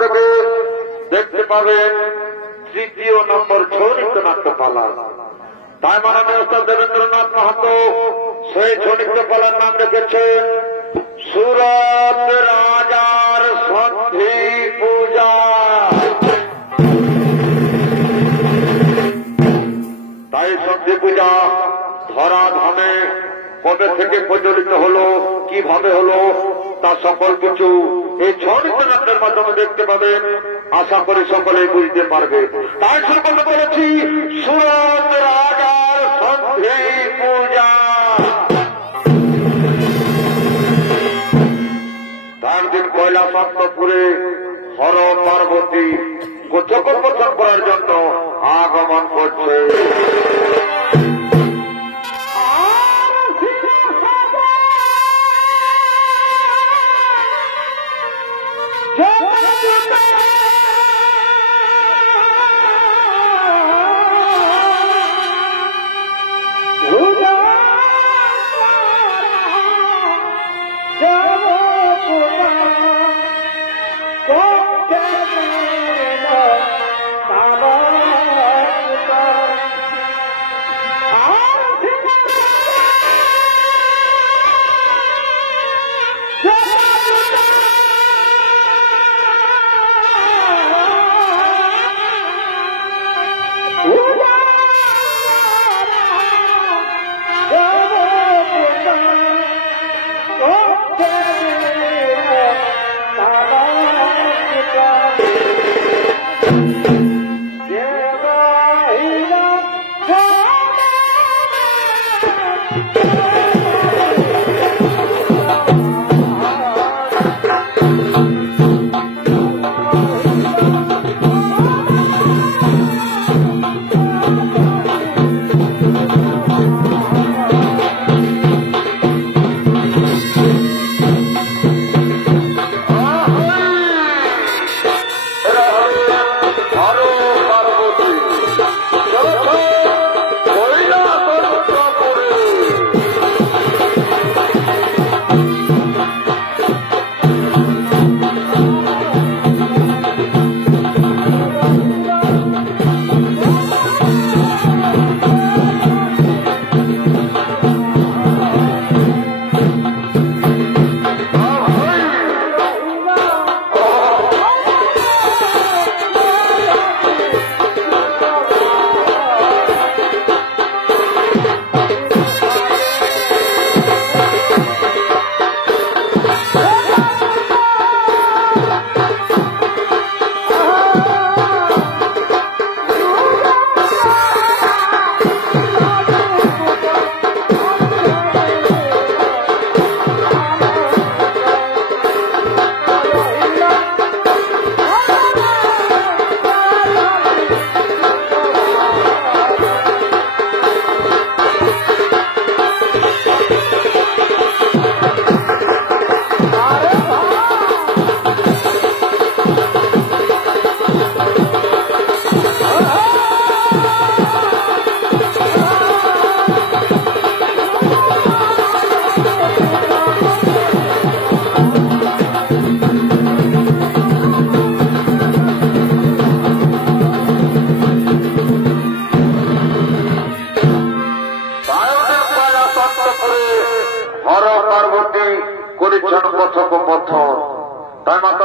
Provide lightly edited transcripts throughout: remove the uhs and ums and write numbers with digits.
থেকে দেখতে পাবেন ৩য় নম্বর ছৌ নৃত্যপালা। তাই মাননীয় ওস্তাদ দেবেন্দ্রনাথ মাহাতো সেই ছৌ নৃত্যপালার নাম রেখেছেন সুরত রাজার সন্ধি পূজা। তাই সন্ধি পূজা ধরাধামে কবে থেকে প্রচলিত হলো, কিভাবে হলো, তা সকল কিছু এই ছৌ নৃত্যনাট্যের মাধ্যমে দেখতে পাবেন। আশা করি সকলেই বুঝতে পারবে। তাই শুরু করতে বলেছি সুরত রাজার সন্ধি পূজা। তার দিন কৈলাসপুরে হর পার্বতী কথোপকথন করার জন্য আগমন করছে।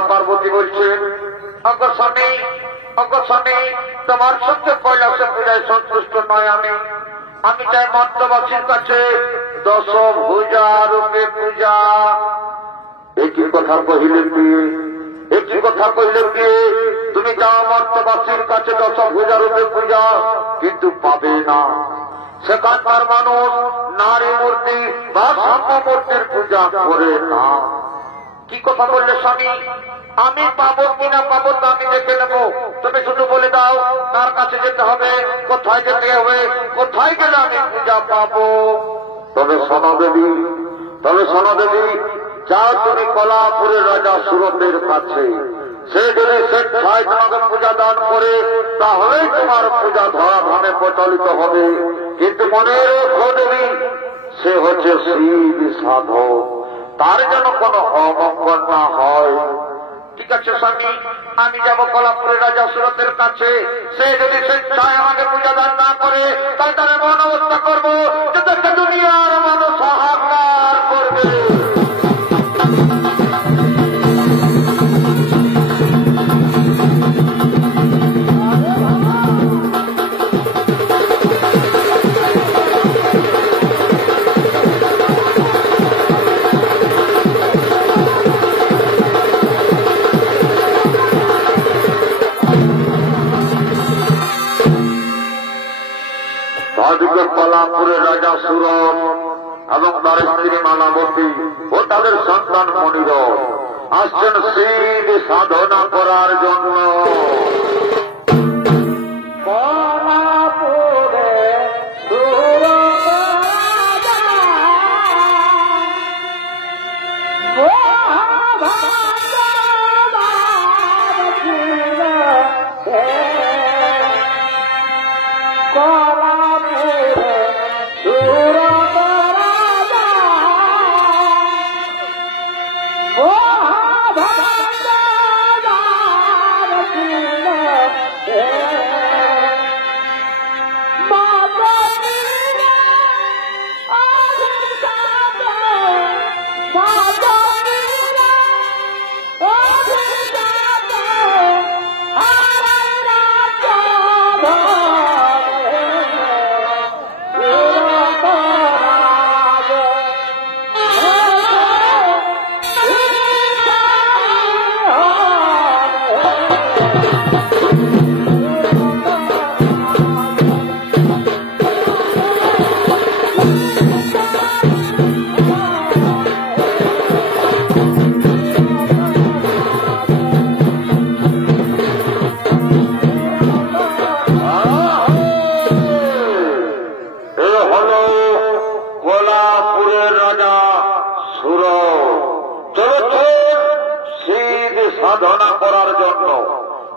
পার্বতী বলছেন, অগ্রসনে অগ্রসনে তোমার সত্য কৈলাসে পূজায় সন্তুষ্ট নয় আমি। আমি চাই মর্তবাসীর কাছে 10 ভুজা রূপে পূজা। একই কথা কহিলে প্রিয়ে, একই কথা কহিলে প্রিয়ে, তুমি যাও মর্তবাসীর কাছে 10 ভুজা রূপে পূজা, কিন্তু পাবে না। সেখানকার মানুষ নারী মূর্তি বা সাম্য মূর্তির পূজা করে না। কি কথা বললে স্বামী? আমি পাবো কিনা পাবো তা আমি দেখে নেব। তুমি শুধু বলে দাও কার কাছে যেতে হবে, কোথায় যেতে হবে, কোথায় গেলে আমি পূজা পাবো। তবে শোনো দেবী, তবে শোনো দেবী, যাও তুমি কলাপুরের রাজা সুরতের কাছে। সে যদি স্বেচ্ছায় তোমাকে পূজা দান করে, তাহলেই তোমার পূজা ধরাধামে প্রচলিত হবে। কিন্তু মনে রেখো দেবী, সে হচ্ছে শিব সাধক, তার যেন কোনো অমঙ্গল না হয়। ঠিক আছে স্বামী, আমি যাব কলাপুরের রাজা সুরতের কাছে। সে যদি স্বেচ্ছায় আমাকে পূজা দান না করে, তাই তার এমন অবস্থা করবো যে দুনিয়ার মানুষ হাহাকার করবে। কলাপুরের রাজা সুরত এবং তার স্ত্রী মালাবতী ও তাদের সন্তান মনির আসছেন শিব সাধনা করার জন্য। সাধনা করার জন্য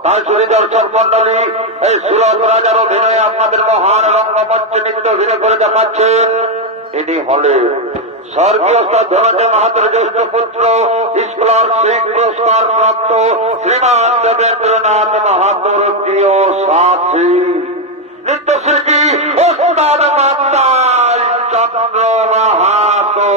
তার চুরি দর্শক মন্ডলী এই সুরত রাজার অভিনয়ে আপনাদের মহান রঙ্গমঞ্চে নৃত্য অভিনয় করে দেখাচ্ছেন। ইনি হলেন স্বর্গীয় ধনঞ্জয় মাহাতোর জ্যেষ্ঠ পুত্র, স্কলারশিপ পুরস্কার প্রাপ্ত শ্রীমান দেবেন্দ্রনাথ মাহাতোর প্রিয় সাথী নৃত্যশিল্পী ওস্তাদ মাতাল চন্দ্র মাহাতো।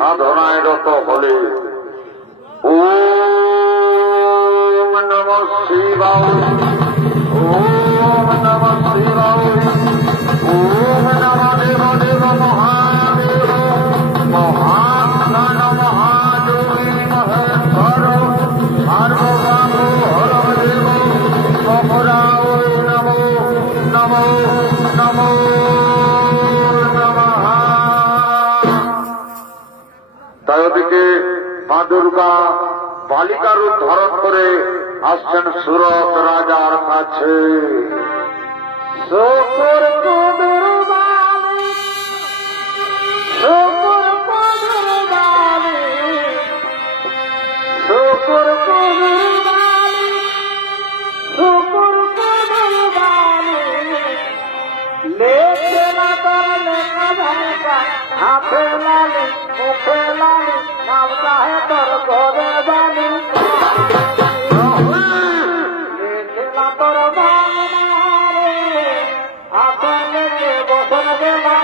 সাধনায় রত হলে ওম নমঃ শিবায়, ওম নমঃ শিবায়, ওম নমঃ দেব দেব মহাদেব মহাত্মন মহাযোগী মহেশ্বর সার্বভৌম হরদেব মকরায় নমো নমো নমো তাইদিকে মা দুর্গা বালিকা রূপ ধারণ করে আসছেন সুরত রাজার কাছে। শুকুর কুদুরবানি, শুকুর কুদুরবানি, শুকুর কুদুরবানি, শুকুর কুদুরবানি, লেখে না তোর লেখা ঝাঁকা, হাতে লালি মুখে লালি, নাম চাহে তোর ঘরে বানি, লেখে না তোর বাংলারে, হাতে লেখে বসন গেলা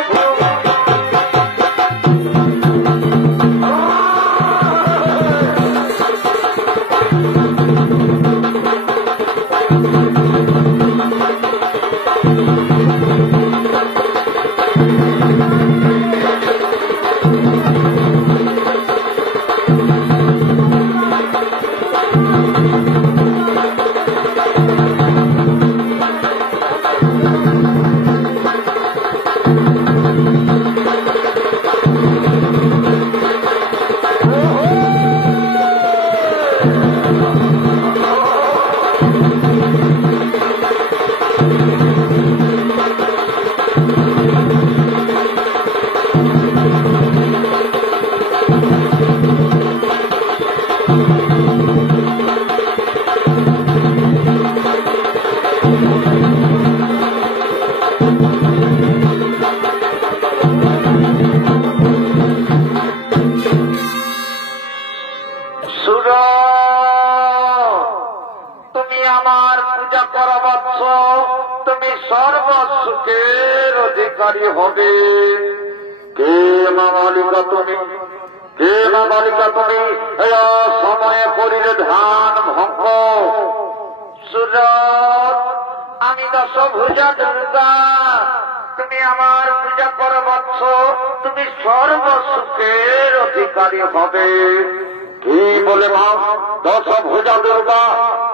সর্বসুখের অধিকারী হবে। কে মা বালিকা তুমি, কে মা বালিকা তুমি, সময়ে করিলে ধ্যান ভঙ্গ। সুরত আমি দশভুজা দুর্গা, তুমি আমার পূজা করো বৎস, তুমি সর্বসুখের অধিকারী হবে। কি বলে মা? 10 ভোজা দুর্গা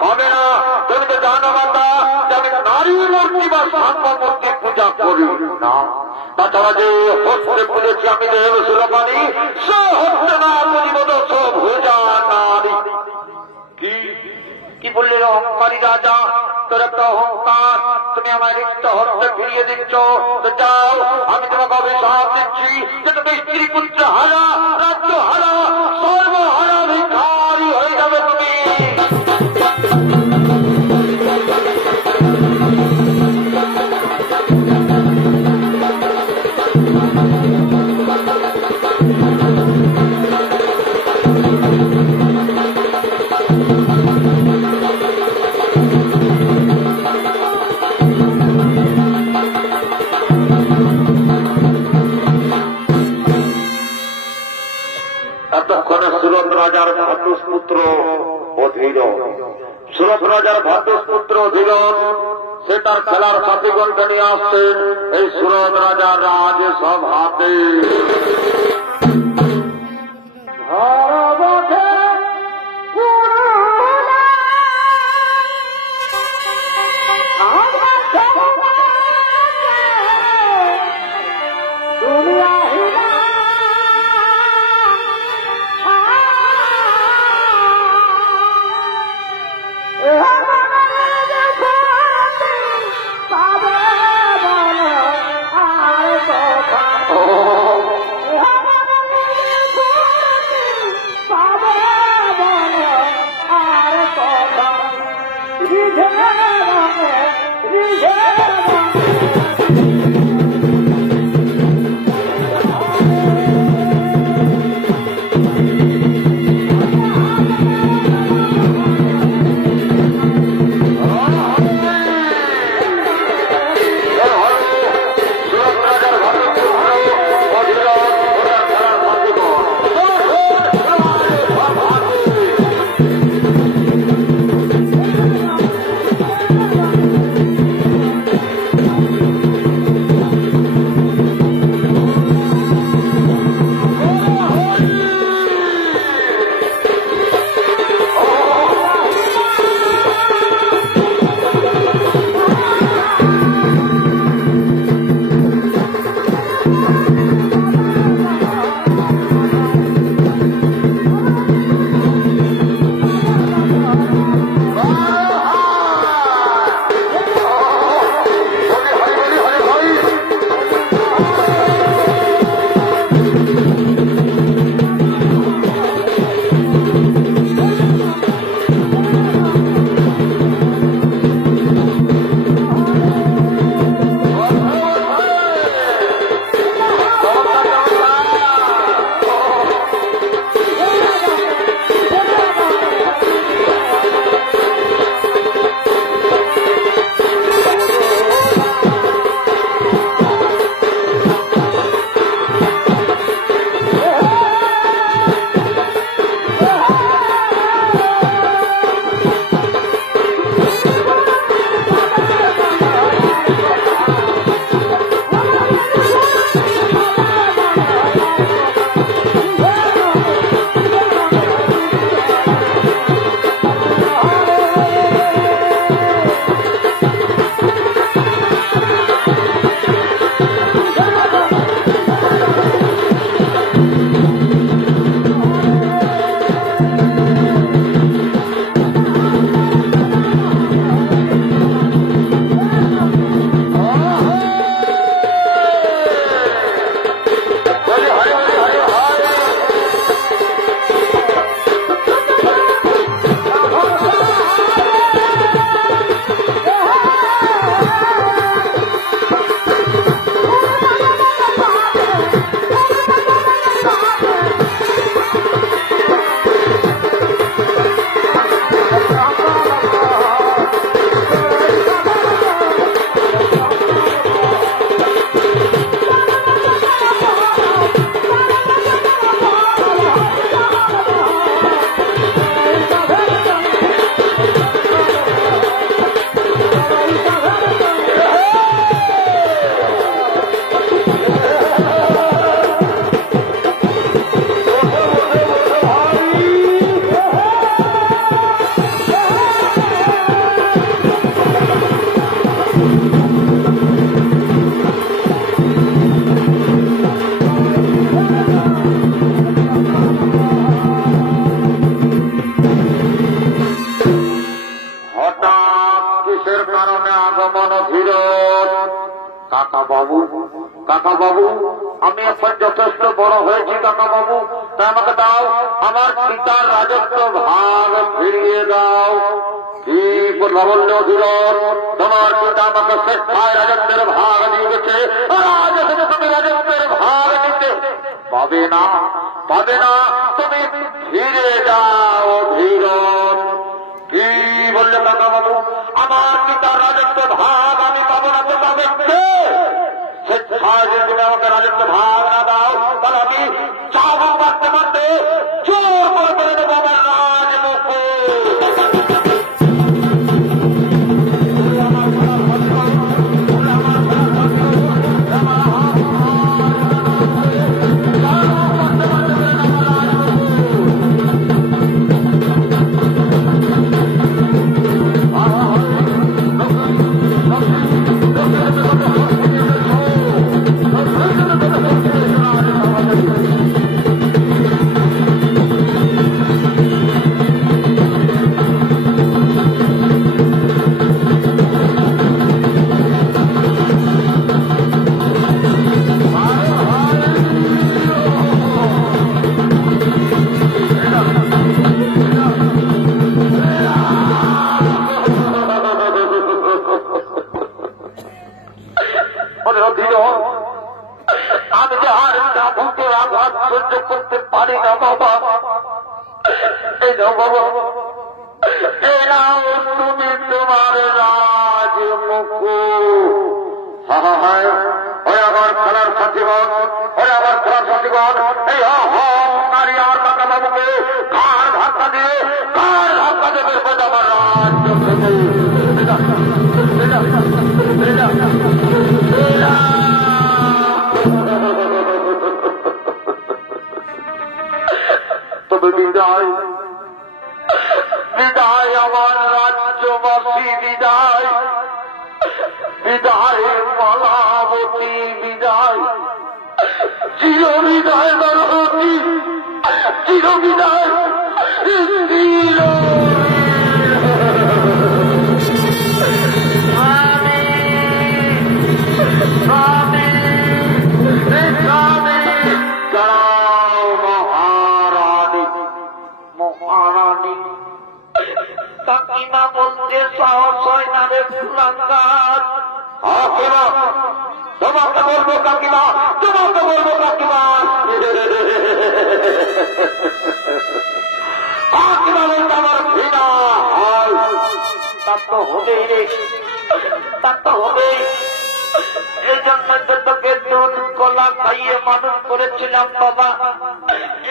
হবে না? তুমি তো জানো মাতা যে আমি নারী মূর্তি বা সাম্য মূর্তি পূজা করি না। তাছাড়া যে হস্তে বলেছি আমি দেব সুরপানি, সে হস্তে না বলিব 10 ভোজা নারী। কি বললে অহংকারী রাজা? তোর একটা অহংকার, তুমি আমার রিক্ত হস্তে ফিরিয়ে দিচ্ছ। তো যাও, আমি তোমাকে অভিশাপ দিচ্ছি যে তুমি স্ত্রী পুত্র হারা, রাজ্য হারা, সর্বহারা ভিখারি হয়ে যাবে তুমি। এতক্ষণে সুরত রাজার ভাতুষপুত্র অধীর, সুরত রাজার ভাতুষপুত্র অধীর সে তার খেলার সাথীগণকে নিয়ে আসছেন এই সুরত রাজার রাজসভাতে। কাকা বাবু, আমি এখন যথেষ্ট বড় হয়েছি কাকা বাবু, তাই আমাকে দাও, আমার পিতার রাজত্ব ভাগ ফিরিয়ে দাও। কি বলল অধীর, তোমার পিতা আমাকে স্বেচ্ছায় রাজত্বের ভাগ দিয়ে গেছে, আজ এসে তুমি রাজত্বের ভাগ নিতে পাবে না, পাবে না, তুমি ফিরে যাও অধীর। কি বললে কাকা বাবু, আমার পিতার রাজত্ব ভাগ আমি পাবো না তো পাবে কে? স্বেচ্ছায় যদি তুমি আমাকে রাজত্ব ভাগ না দাও, তাহলে আমি চাবুক মারতে মারতে জোর করে দেবো আমার রাজমুখে। আমি যে আর ভূতের আঘাত সহ্য করতে পারি না বাবা, এই নাও বাবা, এই নাও তুমি তোমার রাজমুকুট। হায় ওই আমার খেলার সাথীগণ, ওই আমার খেলার সাথীগণ, এই নারী আর কাকা বাবুকে কার ধাক্কা দিয়ে বের করে আমার তবে বিদায়, বিদায় আমার রাজ্যবাসী, বিদায়, বিদায় মালাবতী, বিদায়, চির বিদায় দলবতী, চির বিদায় কাকিমা বলতে সাহস হয় না রে কুলাঙ্গার। তোমাকে বলবো কাকিমা, তোমাকে বলবো কাকিমা, কাকিমা বলতে আমার ঘৃণা হয়। তার তো হবেই রে, তার তো হবেই। এই জন্য তো তোকে দুধ কলা খাইয়ে মানুষ করেছিলাম বাবা,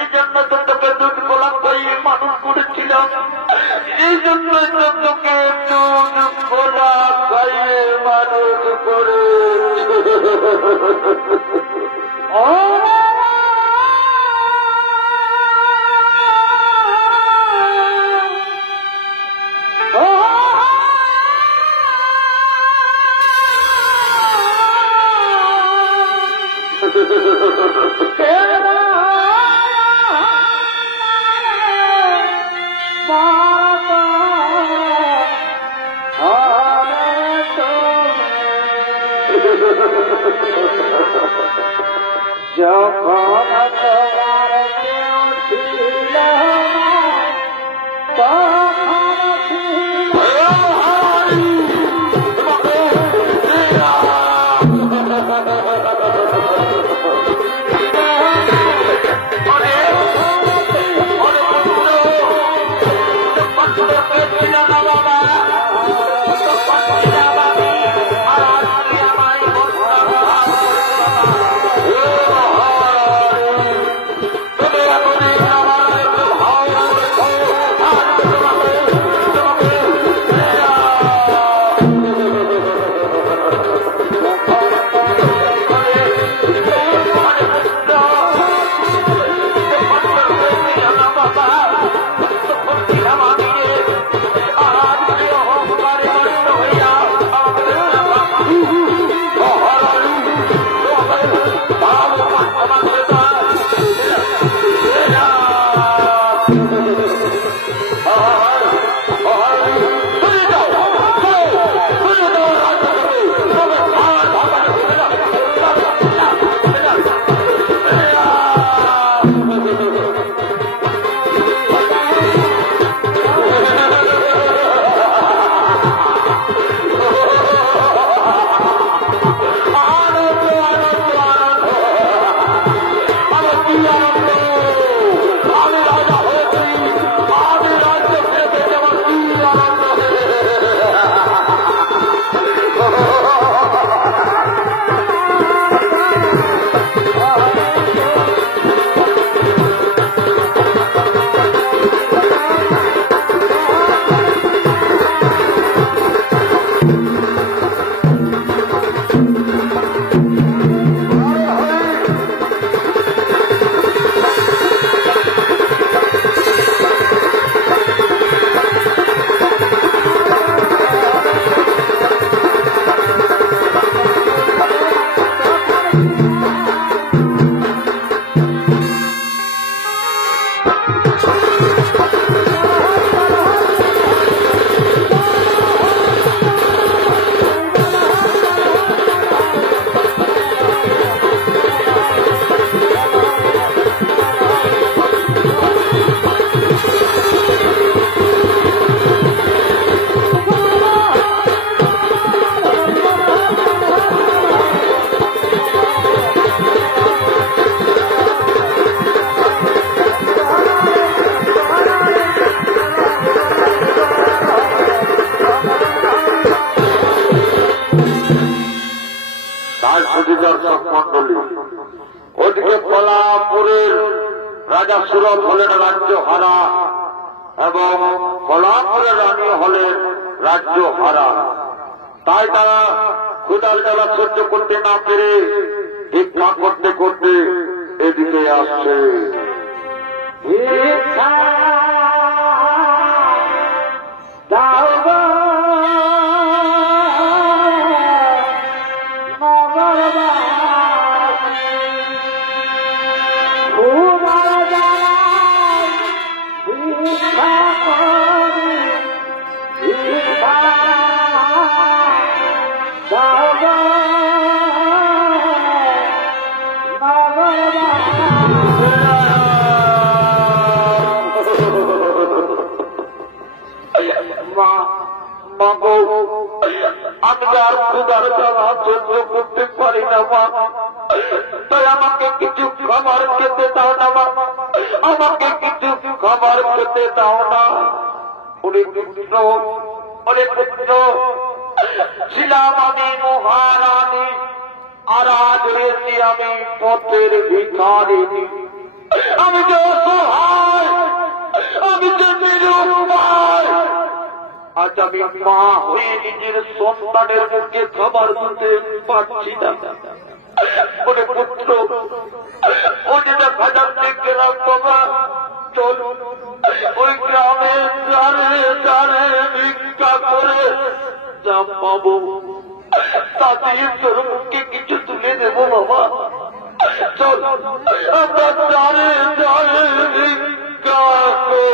এই জন্য তো তোকে দুধ কলা খাইয়ে মানুষ করেছিলাম, এই জন্য তো তোকে দুধ কলা খাইয়ে মানুষ করে। যখন তোমার কেউ ছিল তখন ছিল দর্শক মন্ডলী, ওদিকে কলাপুরের রাজা সুরত হলেন রাজ্য হারা এবং কলাপুরের রানী হলেন রাজ্য হারা। তাই তারা ক্ষুধার জ্বালা সহ্য করতে না পেরে ভিক্ষা করতে করতে এদিকে আসছে। আমি আর ক্ষুধার জ্বালা সহ্য করতে পারি না মা, তাই আমাকে কিছু খাবার খেতে দাও না মা, আমাকে কিছু খাবার খেতে দাও না। অনেক পুত্র ছিলাম আমি মহারানী, আর আজ হয়েছি আমি পথের ভিখারিনী। আমি যে অসহায়, আমি যে নিরুপায়, আজ আমি মা হয়ে নিজের সন্তানের মুখে খাবার দিতে পারছি না। ওরে পুত্র, ও যেটা খাজার থেকে গেলাম বাবা, চল ওই গ্রামে দ্বারে দ্বারে ভিক্ষা করে যা পাবো তাতে তোর মুখে কিছু তুলে দেবো বাবা। চল আমরা দ্বারে দ্বারে ভিক্ষা করে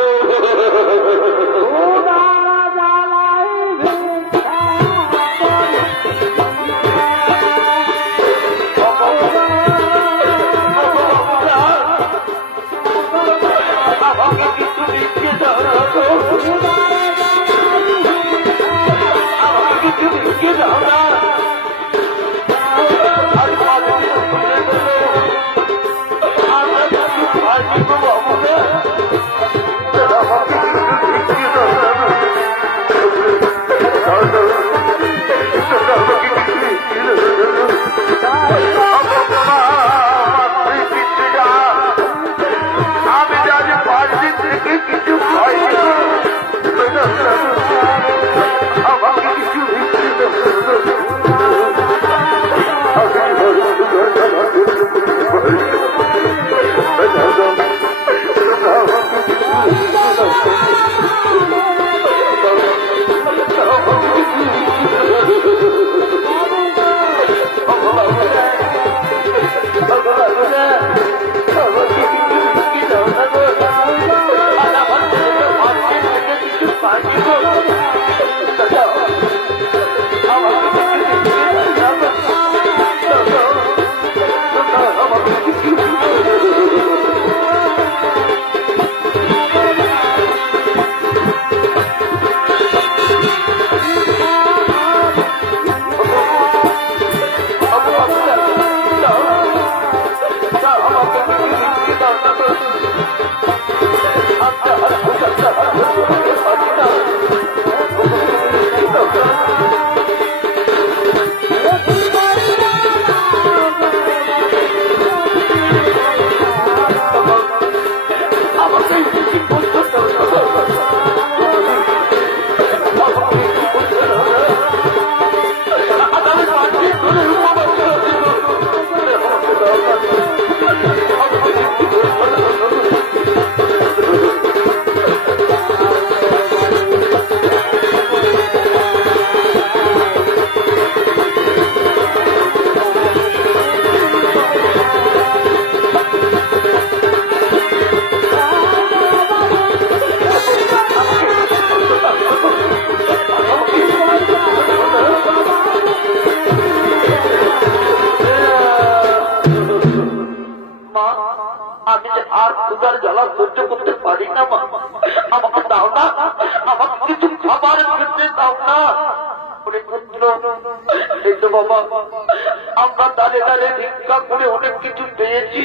আমরা দাঁড়ে দাঁড়ে ভিক্ষা করে অনেক কিছু পেয়েছি,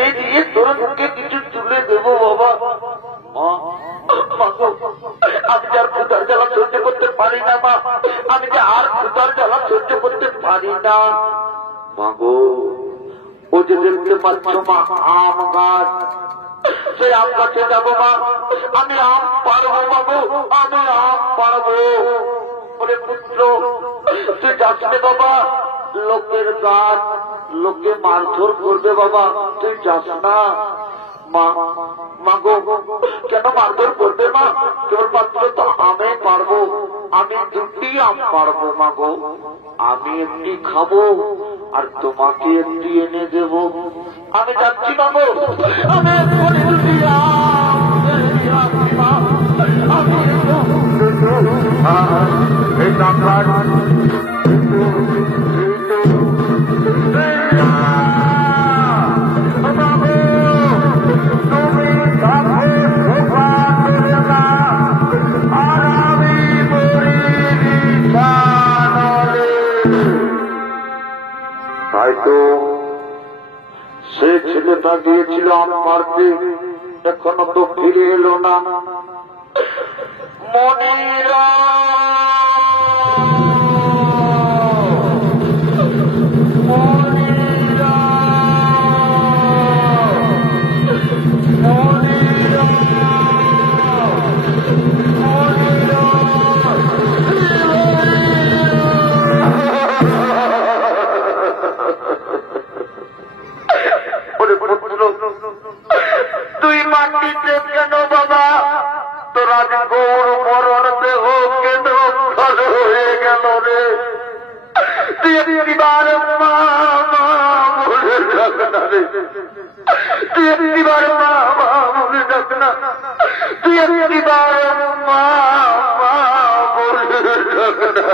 এই দিয়ে তোর মুখে কিছু তুলে দেবো বাবা। আমি যে আর ক্ষুধার জ্বালা সহ্য করতে পারি না মা, আমি যে আর ক্ষুধার জ্বালা সহ্য করতে পারি না। মাগো ও যে দেখতে পাচ্ছ মা আম গাছ, সেই আম গাছে যাবো মা, আমি আম পারবো বাবু, আমি আম পারবো। ওরে পুত্র তুই যাচ্ছে বাবা, লোকের গাছ লোকে মারধর করবে বাবা, তুই যাস না। মা মাগো কেন মারধর করবে মা, কেবলমাত্র তো আমি পারবো, আমি দুটি আম পারবো মাগো, আমি একটি খাবো আর তোমাকে একটি এনে দেব। আমি যাচ্ছি বাবু, আমি এক্ষুনি দুটি আম এই ডাক্তার হয়তো সে ছেলেটা গিয়েছিল আম মারতে, এখনো তো ফিরে এলো না। মনিরা মনিরা মনিরা মনিরা তুই মাটিতে কেন বাবা, তোর আজ গৌর মরণ দেহ কেন ভালো হয়ে গেল রে? তুই একটিবার মা মা বলে ডাক না রে, তুই একটিবার মা মা বলে ডাক না, তুই একটিবার মা মা বলে ডাক না।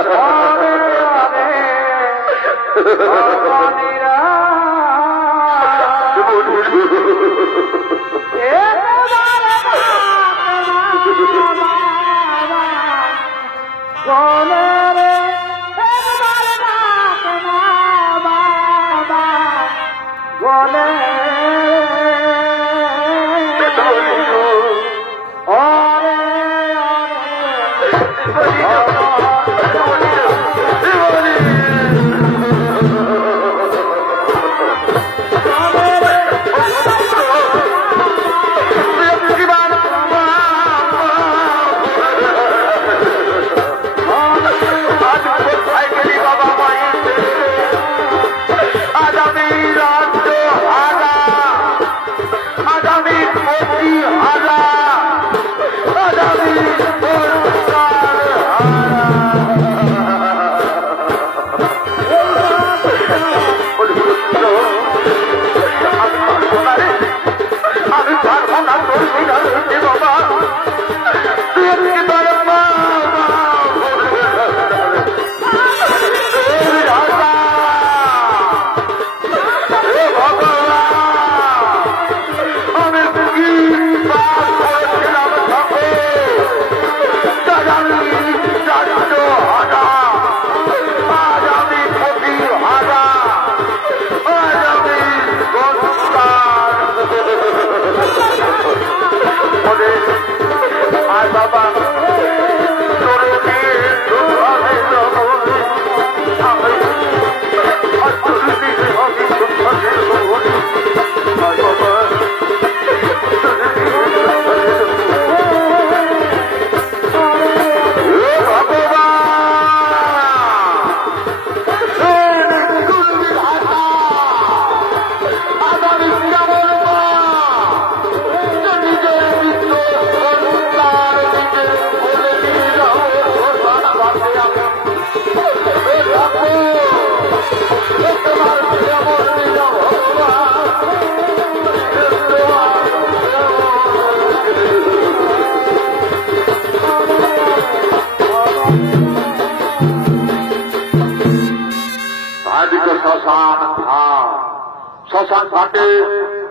শ্মশান ঘাটে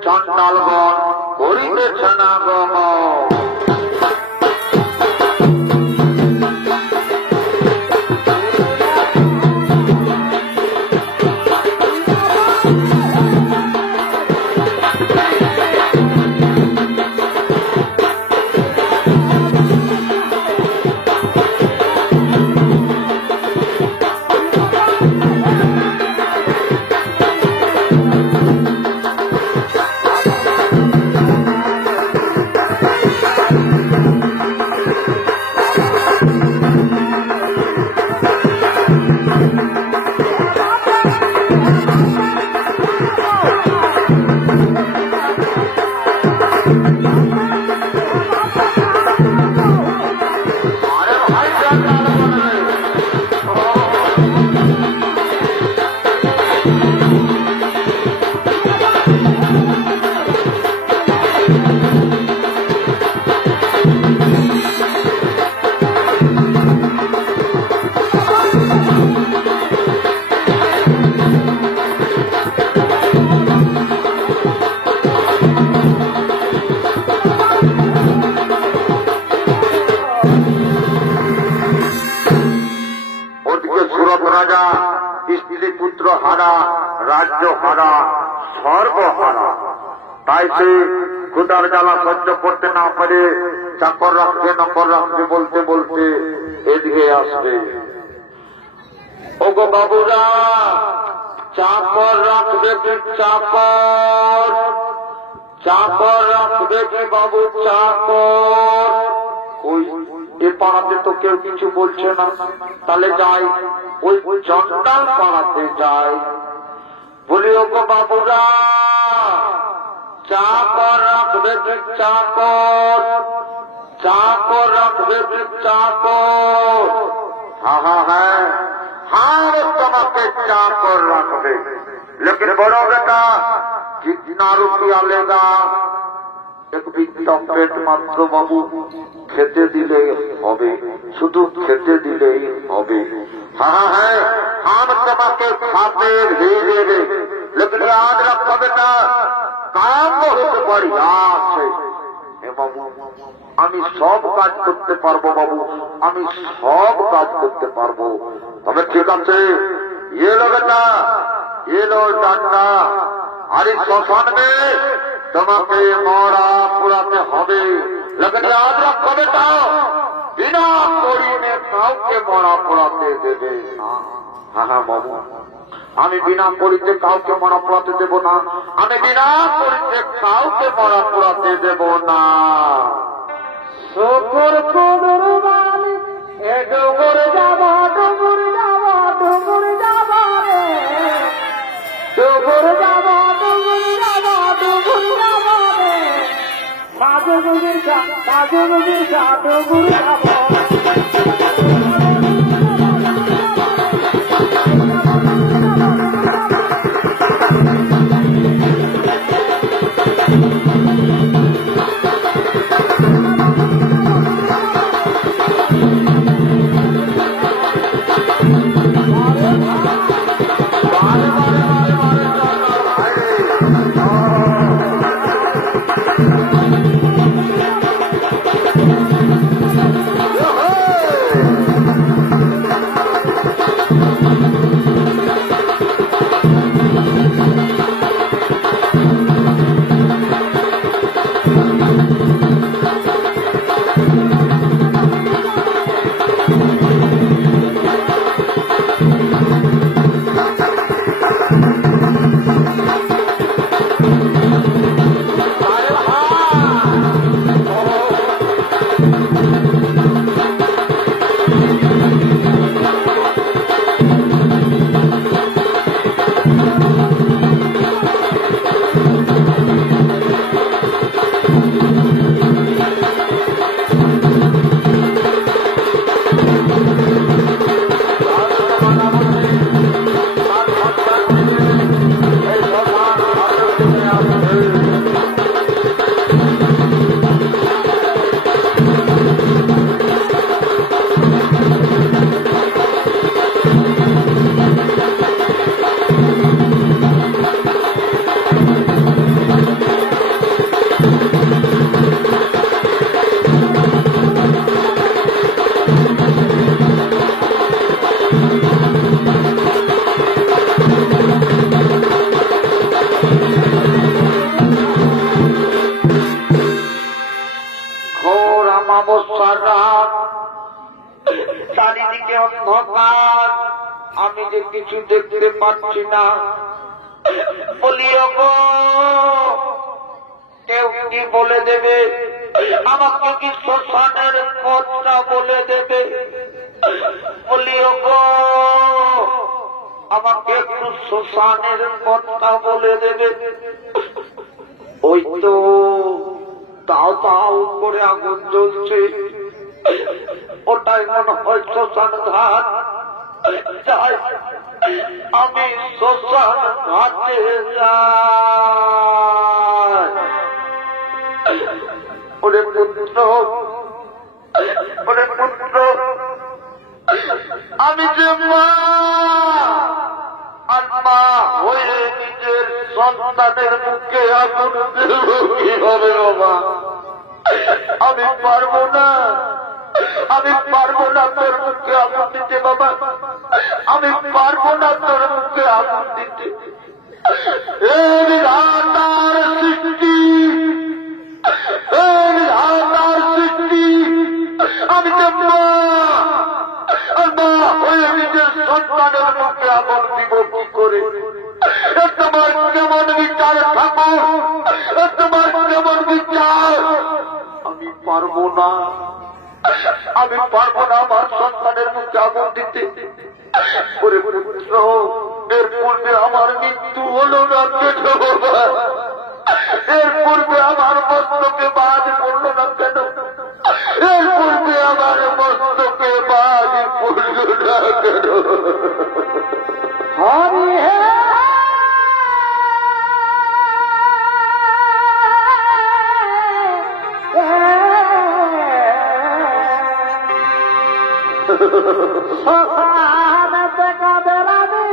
চণ্ডালগণ করিতেছে না গম। হারা সর্বহারা। তাই সে ক্ষুধার জ্বালা সহ্য করতে না পারে চাকর রাখবে নকর রাখবে বলতে বলতে এদিকে আসবে। ওগো বাবুরা, চাকর রাখবে কি চাকর? চাকর রাখবে কি বাবু চাকর? ওই এ পাড়াতে তো কেউ কিছু বলছে না, তাহলে যাই ওই চন্ডাল পাড়াতে যাই। বলি ওগো বাবুরা, চাকর রাখবে কি চাকর? চাকর রাখবে কি চাকর? হ্যাঁ হ্যাঁ হ্যাঁ হ্যাঁ, তোমাকে চাকর রাখবে, লেকিন বড় বেটা कितना रुपया लेगा? एक बिट्टा पेट मात्र बाबू, खेते दिले होबे, शुधु खेते दिले होबे। हाँ है, हम तुम्हारे खाते भी देवे, लेकिन याद रखो बेटा, काम बहुत बढ़िया है। বাবু আমি সব কাজ করতে পারবো বাবু, আমি সব কাজ করতে পারবো। তবে ঠিক আছে, এলো বেটা, এলো ডান্ডা, আর শ্মশান মে তোমাকে মরা পুরাতে হবে। লেকিন याद रखो बेटा, बिना कोड़ी में কাউকে মরা পোড়াতে দেবে না। হ্যাঁ হ্যাঁ বাবু, আমি বিনা করিতে কাউকে মরা পোড়াতে দেব না, আমি বিনা করিতে কাউকে মরা পোড়াতে দেব না। শুকুর কুদুর মালিক, এ ডুগুর যাব ডুগুর যাব ডুগুর যাব রে, ডুগুর যাব ডুগুর যাব ডুগুর যাব রে, মাঝে ডুগুর যা ডুগুর যাব। চারিদিকে অন্ধকার, আমি যে কিছু দেখতে পাচ্ছি না। বলিও গো, কেউ কি বলে দেবে আমাকে, কি শ্মশানের পথটা বলে দেবে? বলিও গো, আমাকে একটু শ্মশানের পথটা বলে দেবে। ওই তো তাও তাও করে আগুন জ্বলছে, ওটাই মনে হয় শ্মশান ঘাট। যাই, আমি শ্মশান ঘাটে যাই। ওরে পুত্র, ওরে পুত্র, আমি যে মা, আর মা হয়ে নিজের সন্তানের মুখে আগুন দেব কি হবে বাবা? আমি পারবো না, আমি পারবো না তোর মুখে আগুন দিতে বাবা, আমি পারবো না তোর মুখে আগুন দিতে। আমি তো মা হয়ে নিজের সন্তানের মুখে আগুন দিব কি করে? তোমার কেমন বিচার ঠাকুর, তোমার কেমন বিচার? আমি পারবো না, আমি পারবো না আমার সন্তানের মুখে আগুন দিতে। এর পূর্বে আমার মৃত্যু হলো না কেন? এর পূর্বে আমার মস্তকে বাজ পড়ল না কেন? এর পূর্বে আমার মস্তকে বাজ পড়ল না কেন? হরি হে শ্মশানেতে কাঁদে রানী,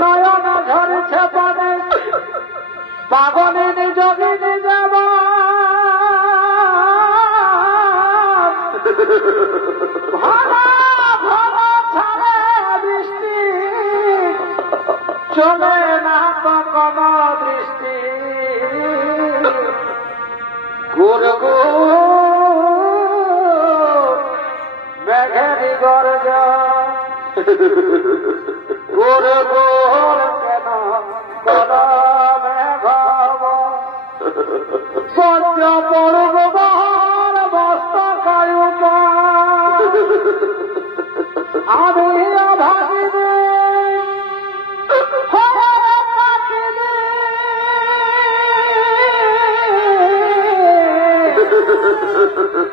নয়ন ঝরছে পানে, পাগলিনী যোগিনী যাব ভাড়া ভাড়া ছাড়ে বৃষ্টি, চলে না তো কোন দৃষ্টি। গুর মেঘেরি গর্জ গোর গোর কেন কর মেঘ সহ্য পড়ব বহর মস্তকায়ুপ আমি অভাগিনী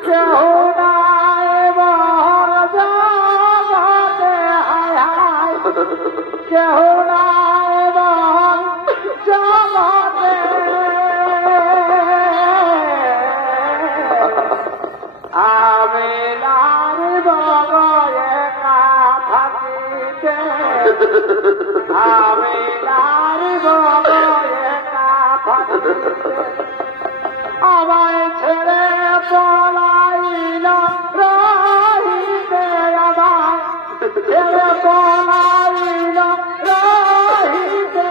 কেহ নাই বহর জগতে, হায় হায় কেহ নাই বহর জগতে। আমি নারী বগয়ে না থাকিতে, আমি নারী বগয়ে না থাকিতে, আমায় ছেড়ে পলাইল রহিতে, আমায় ছেড়ে পলাইল রহিতে।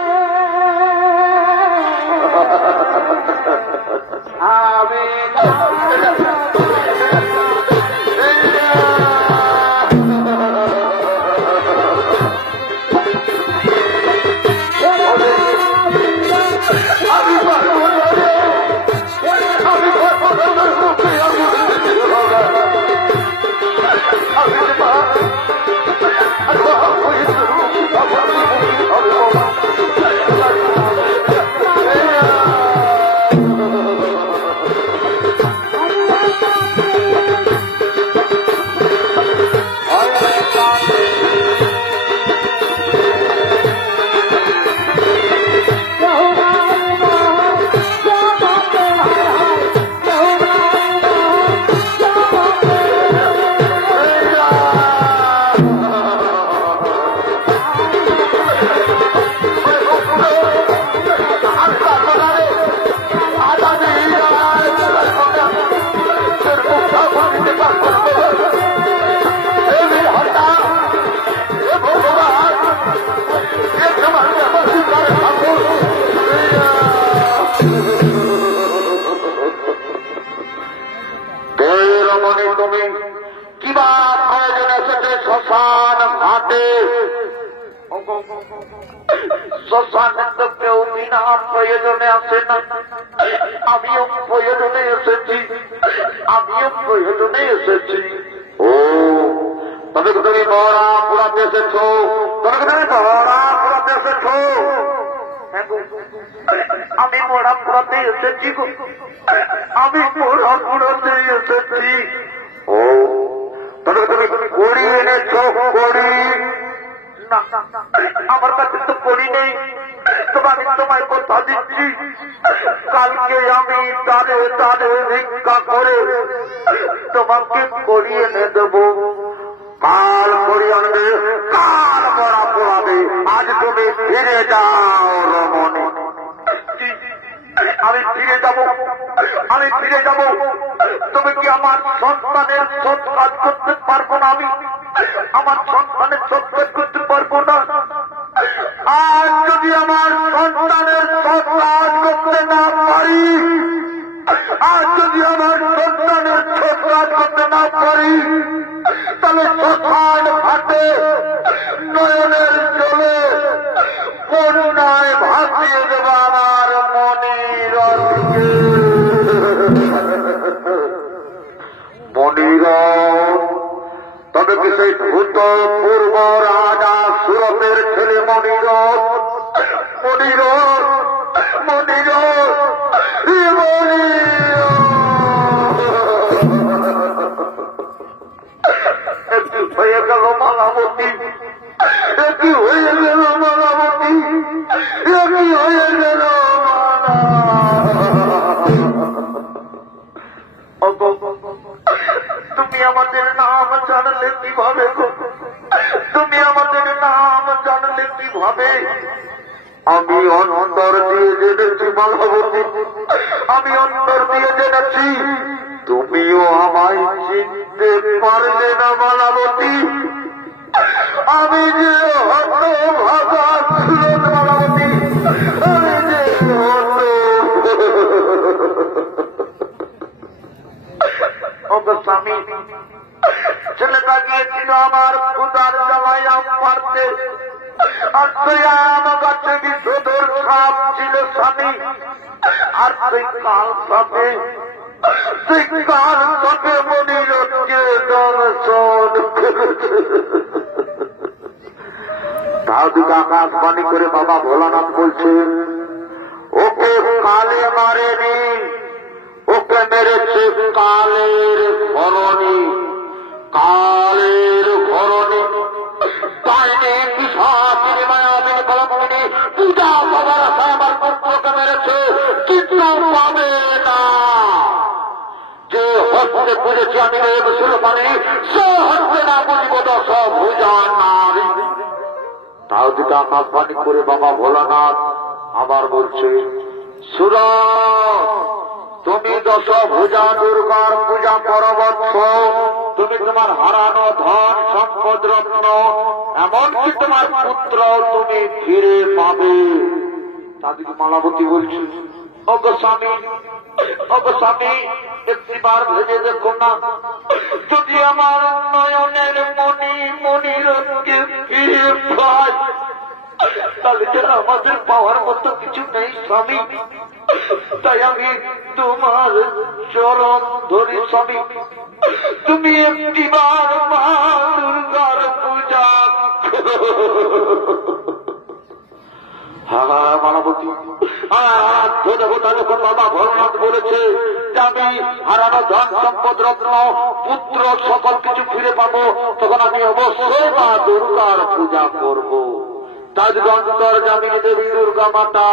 আমি তুমি কিবা প্রয়োজন এসেছে শ্মশান ঘাটে? শ্মশানে তো কেউ বিনা প্রয়োজনে আসে না। আমিও প্রয়োজনে এসেছি, আমিও প্রয়োজনে এসেছি। ও তবে তুমি মরা পুরাতে এসেছ, তবে তুমি মরা পুরাতে এসেছ। আমি মোড়া পুরাতে এসেছি গো, আমি মোড়া পুরাতে এসেছি। ও তবে তুমি কড়ি এনেছ? কড়ি না, আমার কাছে তো কড়ি নেই। তবে আমি তোমায় কথা দিচ্ছি, কালকে আমি তারে তারে ভিক্ষা করে তোমাকে কড়ি এনে দেব। কাল কড়ি আনবে, কাল মোড়া পোড়াবে। আজ তুমি ফিরে যাও রমণী। আমি ফিরে যাব, আমি ফিরে যাব। তুমি কি আমার সন্তানের সৎ কাজ করতে পারবো না? আমি আমার সন্তানের সৎ কাজ করতে পারবো না। আর যদি আমার সন্তানের সৎকাজ করতে না পারি, আর যদি আমার সন্তানের সৎকাজ করতে না পারি, তাহলে শ্মশান ঘাটে নয়নের জলে বন্যায় ভাসিয়ে দেব আমার মনিরথকে। মনিরথ, তবে কি সেই ভূত পূর্ব রাজা সুরতের ছেলে মনিরথ? মনিরথ, মনিরথ, একটু হয়ে গেল মালাবতী, একটু হয়ে গেল মালাবতী, একটু হয়ে গেল তুমি আমাদের নাম জানলে কিভাবে? তুমি আমাদের নাম জানলে কিভাবে? আমি অন্তর দিয়ে জেনেছি মালাবতী, আমি অন্তর দিয়ে জেনেছি। তুমিও আমায় চিনতে পারলে না মালাবতী। আমি যে হতভাগা সুরত মালাবতী, আমি যে স্বামী ছেলেটা গিয়েছিল আমার ক্ষুদার জ্বালায় আম পারতে, আর সেই আম গাছে বিষধর সাপ ছিল স্বামী। আর সেই কাল সাপে, সেই কাল সাপে মনিরথকে দর্শন করেছে। তাও দিকে আকাশবাণী করে বাবা ভোলানাথ বলছে, ওকে কালে মারেনি, ওকে মেরেছে কালের ধরণী। কালের ধরণী তাইনি পিশাচিনী মায়াবিনী কলঙ্কিনী পূজা বাবার আশায় আমার পুত্রকে মেরেছে, কিন্তু পাবে না। যে হস্তে বুঝেছি আমি রেব সুলপানি, সে হস্তে না বুঝিব দশ ভুজা নারী। তাও দিকে আকাশবাণী করে বাবা ভোলানাথ আবার বলছে, সুর তুমি দশ ভুজা দুর্গার পূজা করবৎস, তুমি তোমার হারানো ধন সম্পদ রত্ন এমনকি তোমার পুত্র তুমি ফিরে পাবে। তাদেরকে মালাবতী বলছি, ওগো স্বামী, ওগো স্বামী, একটিবার ভেবে দেখো না, যদি আমার নয়নের মণি মনিরথকে ফিরে পাই, তাহলে যেন আমাদের পাওয়ার মতো কিছু নেই স্বামী। তাই আমি তোমার চরণ ধরি স্বামী, তুমি একটিবার মা দুর্গার পূজা। হ্যাঁ মালাবতী, যখন বাবা ভোলানাথ বলেছে যে আমি হারানো ধন সম্পদ রত্ন পুত্র সকল কিছু ফিরে পাবো, তখন আমি অবশ্যই মা দুর্গার পূজা করব। তাজগঞ্জর জামিনী দেবী দুর্গা মাতা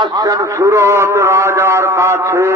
আসছেন সুরত রাজার কাছে।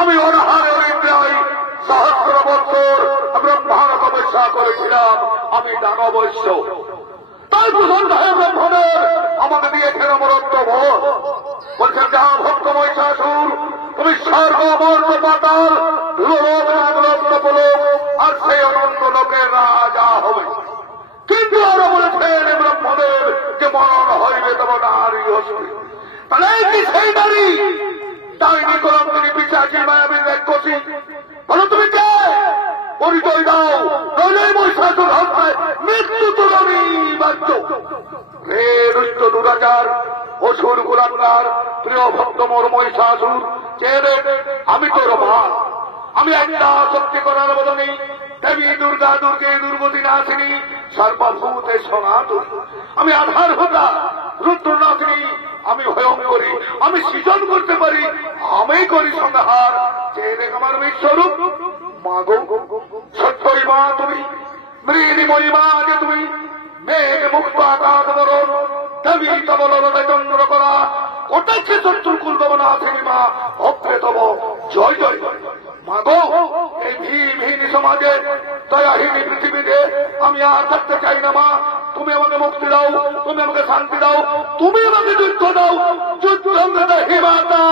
আমি অনাহারে প্রায় সহস্র বছর ব্রহ্মার তপস্যা করেছিলাম, আমি দানবৈশ্য। তাই প্রসন্ন হয়ে ব্রহ্মণের আমাকে দিয়েছেন অমরত্ব ভোগ। বলছেন, যা ভক্ত মহিষাসুর, তুমি স্বর্গ মর্ত পাতাল ধ্রুবলোক নামলোক আর সেই অনন্ত লোকের রাজা হবে। কিন্তু আরো বলেছেন ব্রহ্মদেব যে মরণ হইবে তবে নারী হস্তে। তাহলে কি সেই নারী? তাই নিকলম তিনি পিছাচি মায়াবীর এক কষি। বলো তুমি কে? পরিচয় দাও, নইলে মহিষাসুর হত্যায় মৃত্যু তুমি বাধ্য। হে দুষ্ট দুরাচার, অসুর কুলাঙ্গার, প্রিয় ভক্ত মোর মহিষাসুর, চেয়ে আমি তোর মা। আমি একটা শক্তি করার বদলে দেবী দুর্গা দুর্গে দুর্গতি নাথিনী সর্বভূতে সনাতনী। আমি আধার হোতা রুদ্রনাথিনী, আমি ভয়ঙ্করী, আমি সৃজন করতে পারি, আমি করি সংহার। চেয়ে দেখ আমার বিশ্বরূপ মাগো, সত্যই মা তুমি, মৃণিময়ী মা যে তুমি, মেঘ মুক্ত আকাশ বরণ, দেবী তবলতা চন্দ্র করা, ওটাকে শত্রুকুল দমনাথিনী মা, অভ্রে তব জয় জয় মাগো। এই ভীমহীন সমাজে, দয়াহীনী পৃথিবীতে আমি আর থাকতে চাই না মা। তুমি আমাকে মুক্তি দাও, তুমি আমাকে শান্তি দাও, তুমি আমাকে যুদ্ধ দাও, যুদ্ধ হে মাতা।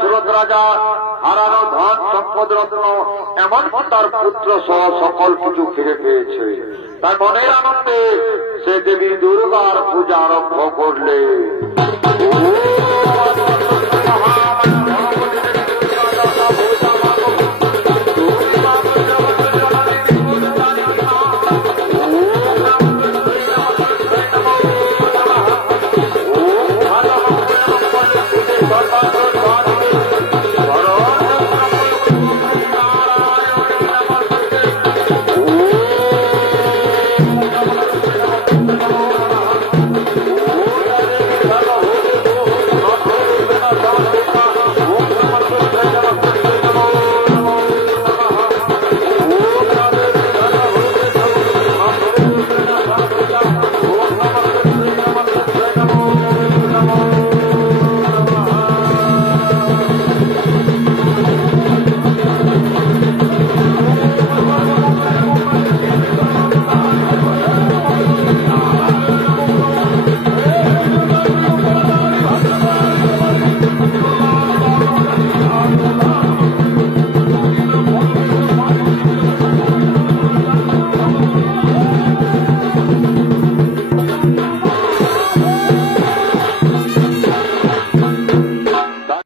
সুরত রাজা হারানো ধন সম্পদ রত্ন এমনকি তার পুত্র সহ সকল কিছু ফিরে পেয়েছে। তাই মনের আনন্দে সে দেবী দুর্গার পূজা আরম্ভ করলে।